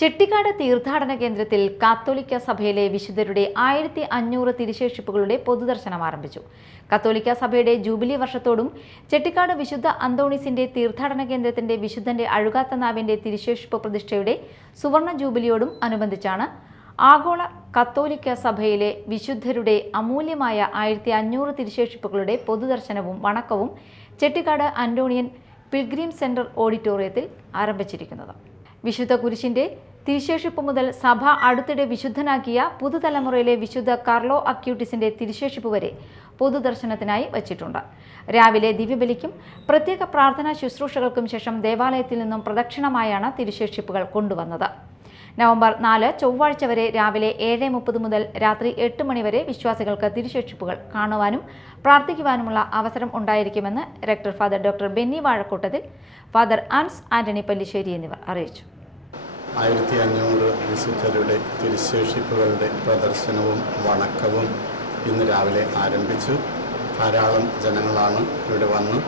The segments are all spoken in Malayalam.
ചെട്ടിക്കാട് തീർത്ഥാടന കേന്ദ്രത്തിൽ കാത്തോലിക്ക സഭയിലെ വിശുദ്ധരുടെ 1500 തിരുശേഷിപ്പുകളുടെ പൊതുദർശനം ആരംഭിച്ചു. കത്തോലിക്ക സഭയുടെ ജൂബിലി വർഷത്തോടും ചെട്ടിക്കാട് വിശുദ്ധ അന്തോണീസിന്റെ തീർത്ഥാടന കേന്ദ്രത്തിന്റെ വിശുദ്ധന്റെ അഴുകാത്ത നാവിന്റെ തിരുശേഷിപ്പ് പ്രതിഷ്ഠയുടെ സുവർണ ജൂബിലിയോടും അനുബന്ധിച്ചാണ് ആഗോള കത്തോലിക്ക സഭയിലെ വിശുദ്ധരുടെ അമൂല്യമായ 1500 തിരുശേഷിപ്പുകളുടെ പൊതുദർശനവും വണക്കവും ചെട്ടിക്കാട് അന്റോണിയൻ പിൽഗ്രിം സെന്റർ ഓഡിറ്റോറിയത്തിൽ ആരംഭിച്ചിരിക്കുന്നത്. വിശുദ്ധ കുരിശിന്റെ തിരുശേഷിപ്പ് മുതൽ സഭ അടുത്തിടെ വിശുദ്ധനാക്കിയ പുതുതലമുറയിലെ വിശുദ്ധ കാർലോ അക്യൂട്ടിസിന്റെ തിരുശേഷിപ്പ് വരെ പൊതുദർശനത്തിനായി വച്ചിട്ടുണ്ട്. രാവിലെ ദിവ്യബലിക്കും പ്രത്യേക പ്രാർത്ഥനാ ശുശ്രൂഷകൾക്കും ശേഷം ദേവാലയത്തിൽ നിന്നും പ്രദക്ഷിണമായാണ് തിരുശേഷിപ്പുകൾ കൊണ്ടുവന്നത്. നവംബർ 4 ചൊവ്വാഴ്ച വരെ രാവിലെ 7:30 മുതൽ രാത്രി 8 മണി വരെ വിശ്വാസികൾക്ക് തിരുശേഷിപ്പുകൾ കാണുവാനും പ്രാർത്ഥിക്കുവാനുമുള്ള അവസരം ഉണ്ടായിരിക്കുമെന്ന് rector father doctor Benny Vazhakkoottathil, father ആൻസ് ആന്റണി പല്ലിശ്ശേരി എന്നിവർ അറിയിച്ചു. 1500 വിശുദ്ധരുടെ തിരുശേഷിപ്പുകളുടെ പ്രദർശനവും വണക്കവും ഇന്ന് രാവിലെ ആരംഭിച്ചു. ധാരാളം ജനങ്ങളാണ് ഇവിടെ വന്ന്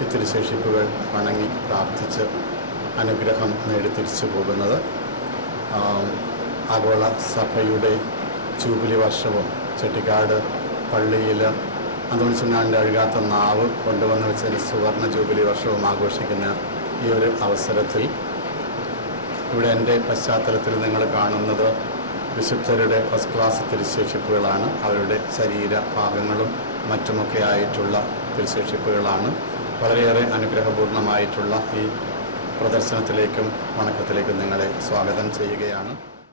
ഈ തിരുശേഷിപ്പുകൾ വണങ്ങി പ്രാർത്ഥിച്ച് അനുഗ്രഹം നേടി തിരിച്ചു പോകുന്നത്. ആഗോള സഭയുടെ ജൂബിലി വർഷവും ചെട്ടിക്കാട് പള്ളിയിൽ അന്തോണിച്ചുണ്ണാൻ്റെ അഴുകാത്ത നാവ് കൊണ്ടുവന്ന് വെച്ചതിന് സുവർണ ജൂബിലി വർഷവും ആഘോഷിക്കുന്ന ഈ ഒരു അവസരത്തിൽ ഇവിടെ എൻ്റെ പശ്ചാത്തലത്തിൽ നിങ്ങൾ കാണുന്നത് വിശുദ്ധരുടെ ഫസ്റ്റ് ക്ലാസ് തിരുശേഷിപ്പുകളാണ്. അവരുടെ ശരീരഭാഗങ്ങളും മറ്റുമൊക്കെ ആയിട്ടുള്ള തിരുശേഷിപ്പുകളാണ്. വളരെയേറെ അനുഗ്രഹപൂർണമായിട്ടുള്ള ഈ പ്രദർശനത്തിലേക്കും വണക്കത്തിലേക്കും നിങ്ങളെ സ്വാഗതം ചെയ്യുകയാണ്.